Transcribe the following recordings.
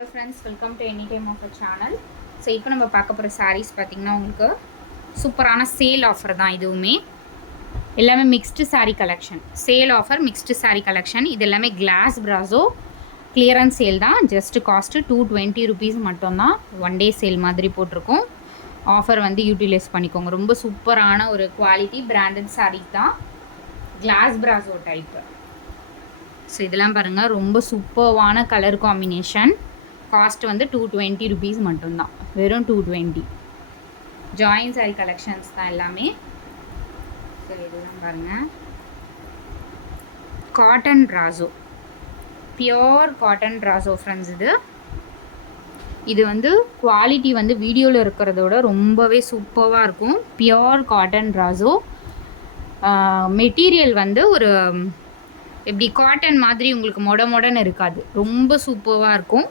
Hello friends, welcome to Anytime Offer channel. So இப்போ நம்ம பார்க்க போகிற sarees பார்த்தீங்கன்னா உங்களுக்கு சூப்பரான சேல் ஆஃபர் தான். இதுவுமே எல்லாமே mixed saree collection. Sale offer mixed saree collection. இது எல்லாமே கிளாஸ் பிராசோ கிளியரன்ஸ் சேல் தான். ஜஸ்ட் காஸ்ட்டு 220 rupees மட்டும்தான். ஒன் டே சேல் மாதிரி போட்டிருக்கோம். ஆஃபர் வந்து யூட்டிலைஸ் பண்ணிக்கோங்க. ரொம்ப சூப்பரான ஒரு குவாலிட்டி பிராண்டட் saree தான். கிளாஸ் பிராசோ டைப்பு. ஸோ இதெல்லாம் பாருங்கள், ரொம்ப சூப்பர்வான கலர் காம்பினேஷன். காஸ்ட் வந்து 220 rupees மட்டும்தான். வெறும் 220. ஜாயின் சாரி கலெக்ஷன்ஸ் தான் எல்லாமே. சரி, இதெல்லாம் பாருங்கள், காட்டன் ப்ராசோ, பியோர் காட்டன் ப்ராசோ ஃப்ரெண்ட்ஸ். இது வந்து குவாலிட்டி வந்து வீடியோவில் இருக்கிறதோட ரொம்பவே சூப்பராக இருக்கும். Pure cotton ப்ராசோ. மெட்டீரியல் வந்து ஒரு எப்படி காட்டன் மாதிரி உங்களுக்கு மொடன்னு இருக்காது. ரொம்ப சூப்பராக இருக்கும்.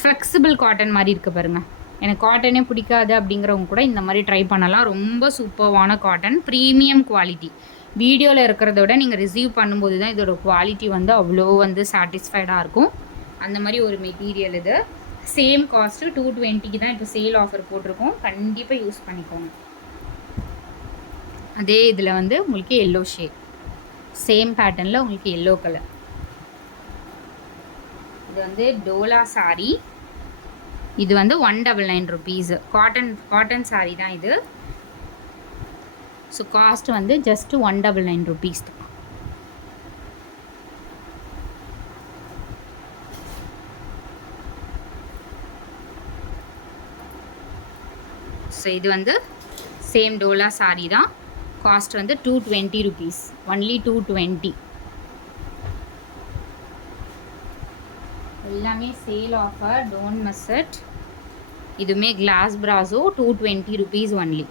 ஃப்ளெக்சிபிள் காட்டன் மாதிரி இருக்குது பாருங்கள். எனக்கு காட்டனே பிடிக்காது அப்படிங்கிறவங்க கூட இந்த மாதிரி ட்ரை பண்ணலாம். ரொம்ப சூப்பர்வான காட்டன், ப்ரீமியம் குவாலிட்டி. வீடியோவில் இருக்கிறத விட நீங்கள் ரிசீவ் பண்ணும்போது தான் இதோட குவாலிட்டி வந்து அவ்வளோ வந்து சாட்டிஸ்ஃபைடாக இருக்கும். அந்த மாதிரி ஒரு மெட்டீரியல் இது. சேம் காஸ்ட்டு 220 தான் இப்போ சேல் ஆஃபர் போட்டிருக்கோம். கண்டிப்பாக யூஸ் பண்ணிக்கோங்க. அதே இதில் வந்து உங்களுக்கு எல்லோ ஷேட், சேம் பேட்டர்னில் உங்களுக்கு எல்லோ கலர். இது வந்து டோலா சாரி. இது வந்து 199 rupees. காட்டன் சாரி தான் இது. ஸோ காஸ்ட் வந்து ஜஸ்ட் 199 rupees தான். ஸோ இது வந்து சேம் டோலா சாரி தான். காஸ்ட் வந்து 220 rupees. ஒன்லி 220. எல்லாமே sale offer, don't miss it. இதுவுமே கிளாஸ் பிராசோ 220 rupees ஒன்லி.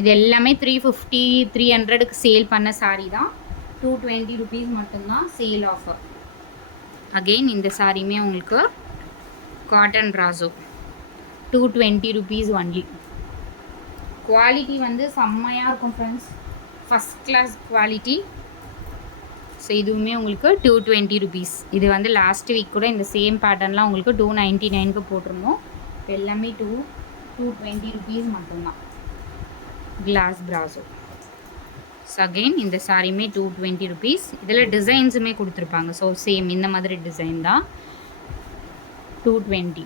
இது எல்லாமே 350 300க்கு சேல் பண்ண சாரீ தான். 220 rupees மட்டும்தான் சேல் ஆஃபர். அகெயின் இந்த சாரியுமே உங்களுக்கு காட்டன் பிராசோ 220 rupees ஒன்லி. குவாலிட்டி வந்து செம்மையாக இருக்கும் friends, first class quality. So இதுவுமே உங்களுக்கு 220 rupees. இது வந்து லாஸ்ட் வீக் கூட இந்த சேம் பேட்டர்ன்லாம் உங்களுக்கு 299க்கு போட்டிருந்தோம். இப்போ எல்லாமே 220 rupees மட்டும்தான். Class brasso. ஸோ அகெயின் இந்த சாரியுமே 220 rupees. இதில் டிசைன்ஸுமே கொடுத்துருப்பாங்க. ஸோ சேம் இந்த மாதிரி டிசைன் தான். 220.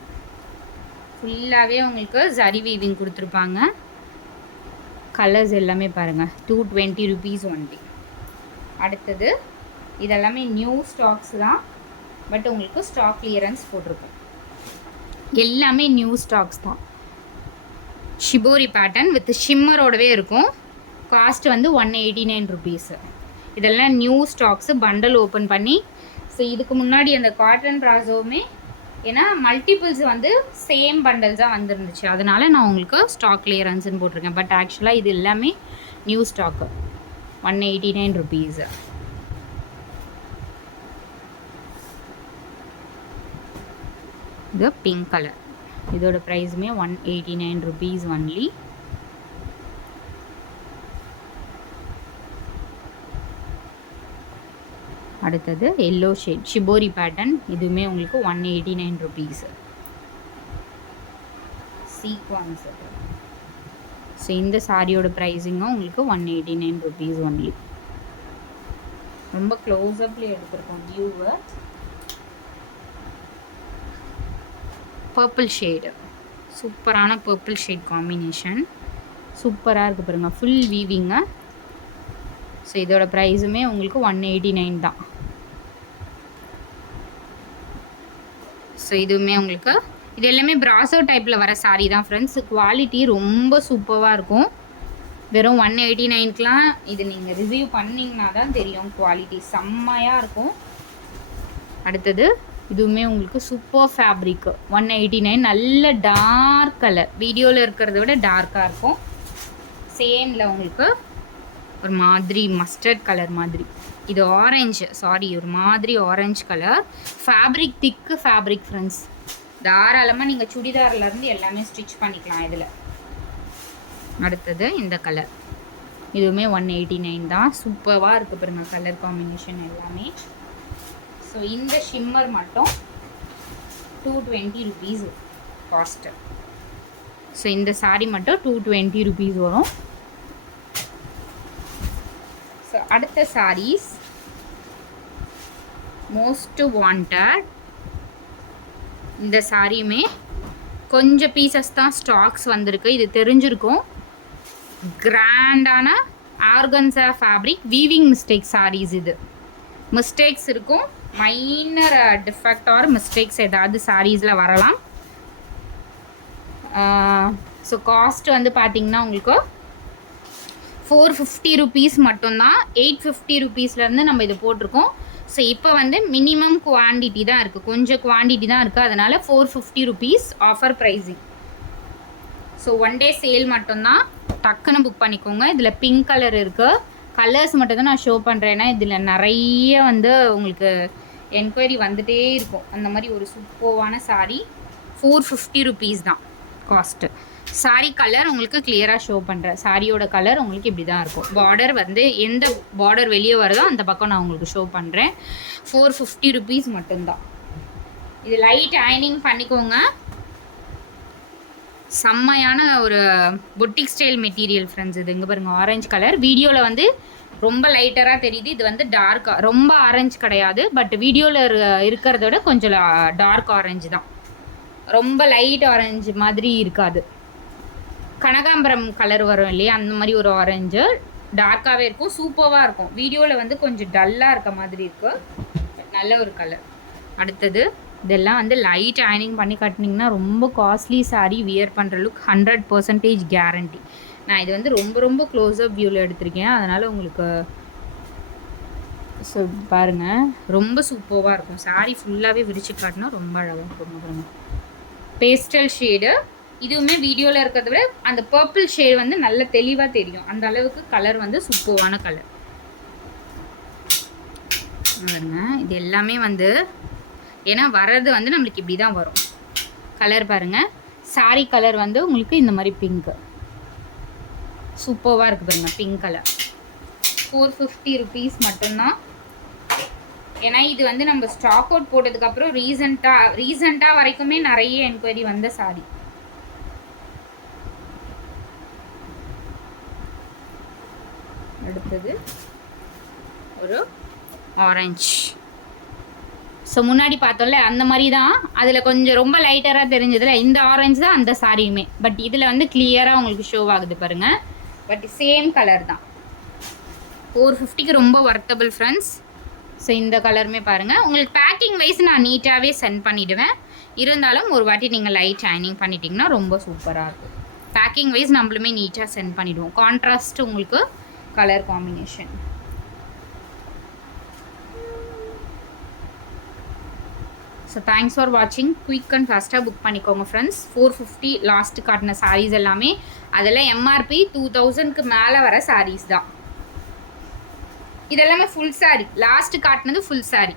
ஃபுல்லாகவே உங்களுக்கு ஜரி வீவிங் கொடுத்துருப்பாங்க. கலர்ஸ் எல்லாமே பாருங்கள். 220 rupees ஒன்லி. அடுத்தது இதெல்லாமே நியூ ஸ்டாக்ஸ் தான், பட் உங்களுக்கு ஸ்டாக் கிளியரன்ஸ் போட்டிருக்கும். எல்லாமே நியூ ஸ்டாக்ஸ் தான். ஷிபோரி பேட்டர்ன் வித் ஷிம்மரோடவே இருக்கும். காஸ்ட் வந்து 189 rupees. இதெல்லாம் நியூ ஸ்டாக்ஸு, பண்டல் ஓப்பன் பண்ணி. ஸோ இதுக்கு முன்னாடி அந்த காட்டன் ப்ராசோவுமே ஏன்னா மல்டிபிள்ஸ் வந்து சேம் பண்டல்ஸாக வந்துருந்துச்சு, அதனால் நான் உங்களுக்கு ஸ்டாக் கிளியரன்ஸ்னு போட்டிருக்கேன். பட் ஆக்சுவலாக இது எல்லாமே நியூ ஸ்டாக்கு. 189 rupees. இது பிங்க் கலர். இதோட ப்ரைஸுமே 189 rupees ஒன்லி. அடுத்தது எல்லோ ஷேட் ஷிபோரி பேட்டர்ன். இதுவுமே உங்களுக்கு 189 rupees. சீக்வன்ஸ். ஸோ இந்த சாரியோட ப்ரைஸிங்கும் உங்களுக்கு 189 rupees ஒன்லி. ரொம்ப க்ளோஸ்அப்ல எடுத்துருக்கோம் வியூவை. பர்பிள் ஷேடு, சூப்பரான பர்பிள் ஷேட் காம்பினேஷன். சூப்பராக இருக்குது பாருங்கள், ஃபுல் வீவிங்க. ஸோ இதோட ப்ரைஸுமே உங்களுக்கு 189 தான். ஸோ இதுவுமே உங்களுக்கு இது எல்லாமே பிராசோ டைப்பில் வர சாரீ தான் ஃப்ரெண்ட்ஸ். குவாலிட்டி ரொம்ப சூப்பராக இருக்கும். வெறும் 189க்குலாம் இது நீங்கள் ரிசீவ் பண்ணிங்கன்னா தான் தெரியும், குவாலிட்டி செம்மையாக இருக்கும். அடுத்தது இதுவுமே உங்களுக்கு சூப்பர் ஃபேப்ரிக்கு 189. நல்ல டார்க் கலர், வீடியோவில் இருக்கிறத விட டார்க்காக இருக்கும். சேமில் உங்களுக்கு ஒரு மாதிரி மஸ்டர்ட் கலர் மாதிரி. இது ஆரஞ்சு, சாரி ஒரு மாதிரி ஆரஞ்சு கலர். ஃபேப்ரிக் திக்கு ஃபேப்ரிக் ஃப்ரெண்ட்ஸ். தாராளமாக நீங்கள் சுடிதார்லேருந்து எல்லாமே ஸ்டிச் பண்ணிக்கலாம் இதில். அடுத்தது இந்த கலர். இதுவுமே 189 தான். சூப்பராக இருக்குது பாருங்கள் கலர் காம்பினேஷன் எல்லாமே. ஸோ இந்த ஷிம்மர் மட்டும் 220 rupees காஸ்ட்டு. ஸோ இந்த saree மட்டும் 220 rupees வரும். ஸோ அடுத்த sarees மோஸ்ட் வாண்டட். இந்த சாரியுமே கொஞ்சம் பீசஸ் தான் ஸ்டாக்ஸ் வந்திருக்கு, இது தெரிஞ்சிருக்கும். கிராண்டான organza fabric weaving mistake sarees. இது மிஸ்டேக்ஸ் இருக்கும், மைனர் டிஃபெக்ட் ஆர் மிஸ்டேக்ஸ் ஏதாவது சாரீஸில் வரலாம். ஸோ காஸ்ட் வந்து பார்த்திங்கன்னா உங்களுக்கு 450 rupees மட்டும்தான். 850 rupeesலேருந்து நம்ம இது போட்டிருக்கோம். ஸோ இப்போ வந்து மினிமம் குவான்டிட்டி தான் இருக்குது, கொஞ்சம் குவான்டிட்டி தான் இருக்குது, அதனால் 450 rupees offer pricing. So one day sale மட்டும்தான், டக்குன்னு புக் பண்ணிக்கோங்க. இதில் பிங்க் கலர் இருக்குது, கலர்ஸ் மட்டும் தான் நான் ஷோ பண்ணுறேன்னா இதில் நிறைய வந்து உங்களுக்கு என்கொயரி வந்துகிட்டே இருக்கும். அந்த மாதிரி ஒரு சூப்பர்வான சாரீ 450 rupees தான் காஸ்ட்டு. சாரீ கலர் உங்களுக்கு கிளியராக ஷோ பண்ணுறேன். சாரியோட கலர் உங்களுக்கு இப்படி தான் இருக்கும். பார்டர் வந்து எந்த பார்டர் வெளியே வருதோ அந்த பக்கம் நான் உங்களுக்கு ஷோ பண்ணுறேன். 450 rupees மட்டும்தான். இது லைட் அயனிங் பண்ணிக்கோங்க. செம்மையான ஒரு பொட்டிக் ஸ்டைல் மெட்டீரியல் ஃப்ரெண்ட்ஸ். இது இங்கே பாருங்கள், ஆரஞ்சு கலர். வீடியோவில் வந்து ரொம்ப லைட்டராக தெரியுது, இது வந்து டார்க்காக, ரொம்ப ஆரஞ்சு கிடையாது, பட் வீடியோவில் இருக்கிறத விட கொஞ்சம் டார்க் ஆரஞ்சு தான், ரொம்ப லைட் ஆரஞ்சு மாதிரி இருக்காது. கனகாம்பரம் கலர் வரும் இல்லையா, அந்த மாதிரி ஒரு ஆரஞ்சு டார்க்காகவே இருக்கும், சூப்பராக இருக்கும். வீடியோவில் வந்து கொஞ்சம் டல்லாக இருக்க மாதிரி இருக்குது, நல்ல ஒரு கலர். அடுத்தது இதெல்லாம் வந்து லைட் அயனிங் பண்ணி கட்டினீங்கன்னா ரொம்ப காஸ்ட்லி சாரீ. வியர் பண்ணுற லுக் 100% கேரண்டி. நான் இது வந்து ரொம்ப ரொம்ப க்ளோஸ்அப் வியூவில் எடுத்திருக்கேன், அதனால் உங்களுக்கு ஸோ பாருங்கள் ரொம்ப சூப்பராக இருக்கும். சாரீ ஃபுல்லாகவே விரிச்சு காட்டினா ரொம்ப அழகாக இருக்கும். பேஸ்டல் ஷேடு, இதுவுமே வீடியோவில் இருக்கிறத விட அந்த பர்பிள் ஷேட் வந்து நல்ல தெளிவாக தெரியும், அந்த அளவுக்கு கலர் வந்து சூப்பரான கலர். இது எல்லாமே வந்து ஏன்னா வர்றது வந்து நம்மளுக்கு இப்படி தான் வரும். கலர் பாருங்கள், சாரீ கலர் வந்து உங்களுக்கு இந்த மாதிரி பிங்க்கு சூப்பராக இருக்குது பாருங்கள், பிங்க் கலர். 450 rupees மட்டும்தான். ஏன்னா இது வந்து நம்ம ஸ்டாக் அவுட் போட்டதுக்கப்புறம் ரீசெண்டாக வரைக்குமே நிறைய என்கொயரி வந்த சாரீ. அடுத்தது ஒரு ஆரஞ்சு. ஸோ முன்னாடி பார்த்தோம்ல அந்த மாதிரி தான், அதில் கொஞ்சம் ரொம்ப லைட்டராக தெரிஞ்சதில்ல, இந்த ஆரஞ்சு தான் அந்த சாரியுமே. பட் இதில் வந்து கிளியராக உங்களுக்கு ஷோ ஆகுது பாருங்கள், பட் சேம் கலர் தான். 450க்கு ரொம்ப ஒர்த்தபிள் ஃப்ரெண்ட்ஸ். ஸோ இந்த கலருமே பாருங்கள், உங்களுக்கு பேக்கிங் வைஸ் நான் நீட்டாகவே சென்ட் பண்ணிவிடுவேன். இருந்தாலும் ஒரு வாட்டி நீங்கள் லைட் ஷைனிங் பண்ணிட்டீங்கன்னா ரொம்ப சூப்பராக இருக்கும். பேக்கிங் வைஸ் நம்மளுமே நீட்டாக சென்ட் பண்ணிவிடுவோம். கான்ட்ராஸ்ட் உங்களுக்கு colour combination. So thanks for வாட்சிங். குயிக் அண்ட் ஃபாஸ்ட்டாக புக் பண்ணிக்கோங்க ஃப்ரெண்ட்ஸ். 450 லாஸ்ட்டு காட்டின சாரீஸ் எல்லாமே, அதெல்லாம் எம்ஆர்பி 2000க்கு மேலே வர சாரீஸ் தான். இதெல்லாமே ஃபுல் சாரீ, லாஸ்ட்டு காட்டினது ஃபுல் சாரீ.